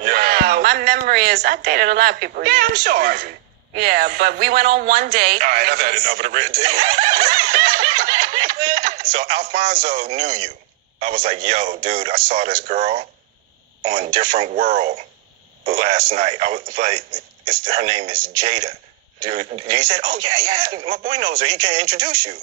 Yeah. Wow. My memory is, I dated a lot of people. Yeah, I'm sure. Easy. Yeah, but we went on one date. All right, I've had enough of the red tape. So Alfonso knew you. I was like, yo, dude, I saw this girl on Different World last night. I was like, her name is Jada. Dude, he said, oh, yeah, my boy knows her. He can introduce you.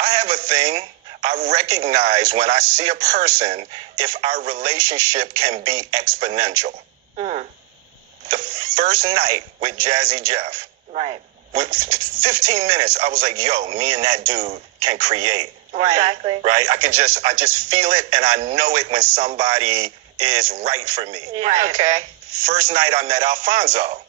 I have a thing. I recognize when I see a person if our relationship can be exponential. The first night with Jazzy Jeff, Right. with 15 minutes, I was like, yo, me and that dude can create. Right. Exactly. Right? I just feel it, and I know it when somebody is right for me. Yeah. Right. Okay. First night I met Alfonso.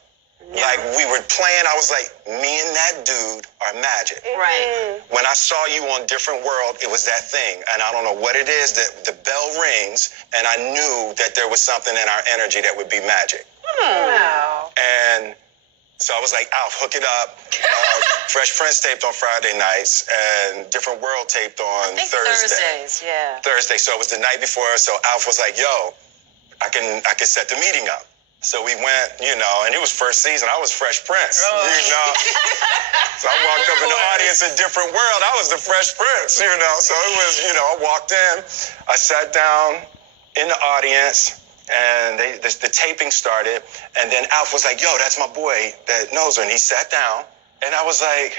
Yeah. Like, we were playing, I was like, me and that dude are magic. Right. When I saw you on Different World, it was that thing. And I don't know what it is, that the bell rings, and I knew that there was something in our energy that would be magic. Wow. And so I was like, Alf, hook it up. Fresh Prince taped on Friday nights, and Different World taped on I think Thursday. Thursdays, yeah. Thursday, so it was the night before. So Alf was like, yo, I can set the meeting up. So we went, and it was first season. I was Fresh Prince, So I walked up in the audience in Different World. I was the Fresh Prince, So it was, I walked in, I sat down in the audience, and the taping started. And then Alf was like, yo, that's my boy that knows her. And he sat down, and I was like,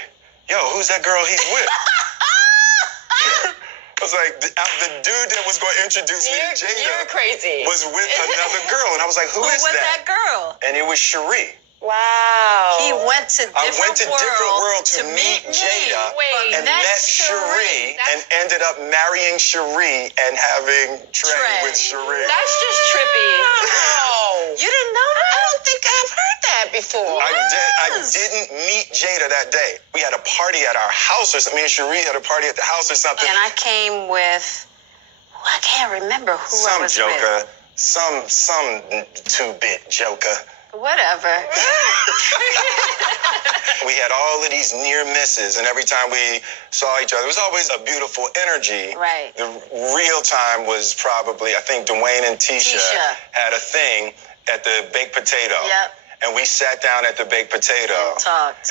yo, who's that girl he's with? I was like, the dude that was going to introduce me to You're Jada crazy. was with another girl. And I was like, who is was that? that girl? And it was Cherie. Wow. He went to Different World to meet me. Jada But and met Cherie and ended up marrying Cherie and having Trey with Cherie. That's just trippy. Wow. You didn't know I that? don't think I've heard that before. I didn't meet Jada that day. We had a party at our house or something. Me and Cherie had a party at the house or something. And I came with, I can't remember who I Some was joker, with. some two-bit joker. Whatever. We had all of these near misses, and every time we saw each other, it was always a beautiful energy. Right. The real time was probably, I think Dwayne and Tisha had a thing at the baked potato. Yep. And we sat down at the baked potato.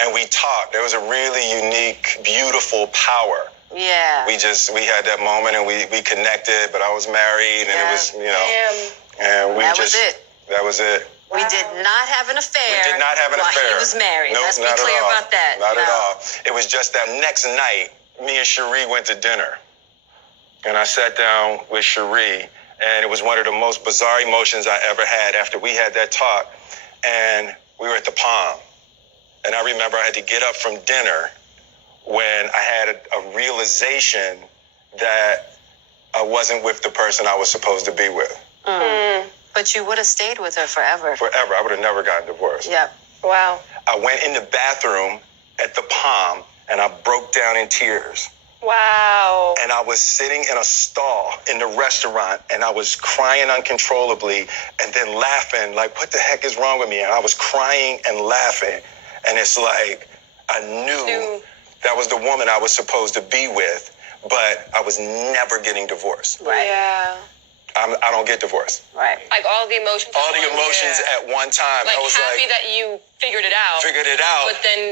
And we talked. There was a really unique, beautiful power. Yeah. We had that moment, and we connected, but I was married, and it was, and we that was it. That was it. We did not have an affair. We did not have an while affair. He was married. Nope, Let's be not clear at all. about that. Not at all. It was just that next night, me and Cherie went to dinner. And I sat down with Cherie, and it was one of the most bizarre emotions I ever had after we had that talk. And we were at the Palm. And I remember I had to get up from dinner when I had a realization that I wasn't with the person I was supposed to be with. But you would have stayed with her forever. Forever. I would have never gotten divorced. Yep. Wow. I went in the bathroom at the Palm, and I broke down in tears. Wow. And I was sitting in a stall in the restaurant, and I was crying uncontrollably and then laughing, like, what the heck is wrong with me? And I was crying and laughing. And it's like, I knew that was the woman I was supposed to be with, but I was never getting divorced. Right. Yeah. I don't get divorced. Right. Like all the emotions. All the emotions at one time. Like I was happy like, that you figured it out.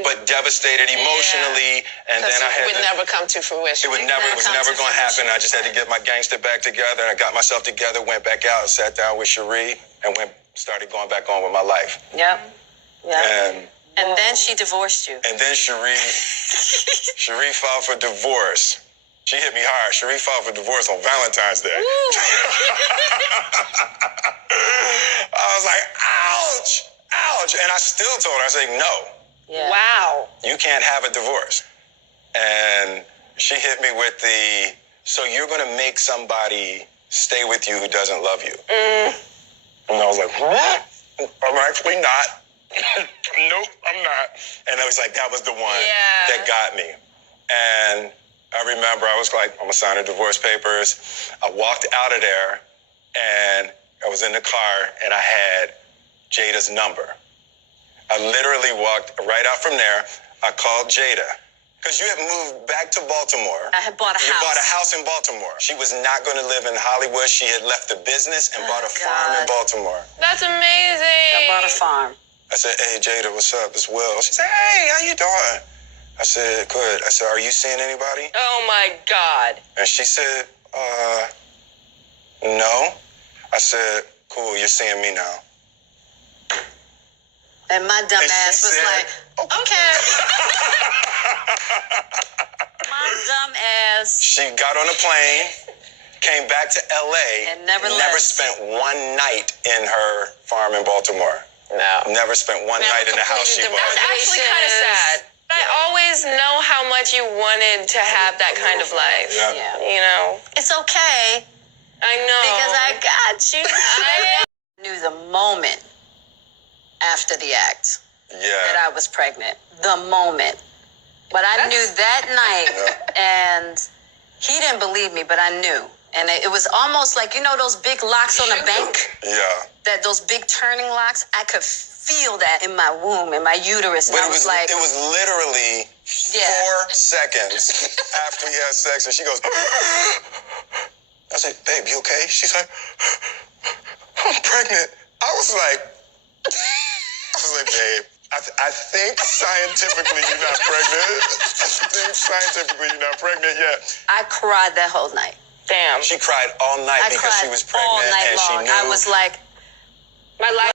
but devastated emotionally. And then I had it would never come to fruition. It was never going to happen. I just had to get my gangster back together. I got myself together, went back out, sat down with Cherie, and started going back on with my life. Yep. And then she divorced you. And then Cherie filed for divorce. She hit me hard. Cherie filed for divorce on Valentine's Day. I was like, ouch. And I still told her, I said, no. Yeah. Wow. You can't have a divorce. And she hit me with so you're going to make somebody stay with you who doesn't love you. And I was like, what? I'm actually not. Nope, I'm not. And I was like, that was the one that got me. And I remember I was like, I'm going to sign her divorce papers. I walked out of there, and I was in the car, and I had Jada's number. I literally walked right out from there. I called Jada, because you had moved back to Baltimore. I had bought a house. You bought a house in Baltimore. She was not going to live in Hollywood. She had left the business and bought a farm in Baltimore. That's that's amazing. I bought a farm. I said, hey, Jada, what's up? It's Will. She said, hey, how you doing? I said, good. I said, are you seeing anybody? Oh, my God. And she said, no. I said, cool, you're seeing me now. And my dumb And she ass was said, like, okay. My dumb ass. She got on a plane, came back to L.A. And never never left. spent one night in her farm in Baltimore. No. Never spent one night in the house she bought. That's actually kind of sad. I always know how much you wanted to have that kind of life. Yeah. You know? It's okay I know. because I got you. I knew the moment after the act that Yeah. I was pregnant. The moment. But I knew that night, and he didn't believe me, but I knew. And it was almost like, you know those big locks on a bank? Yeah. Those big turning locks? I could feel that in my womb, in my uterus. And But I was like, it was literally 4 seconds after we had sex, and she goes, I said, babe, you okay? She's like, I'm pregnant. I was like, babe, I think scientifically you're not pregnant. I think scientifically you're not pregnant yet. I cried that whole night. Damn. She cried all night I because cried she was all pregnant night and long. she knew. I was like, My life.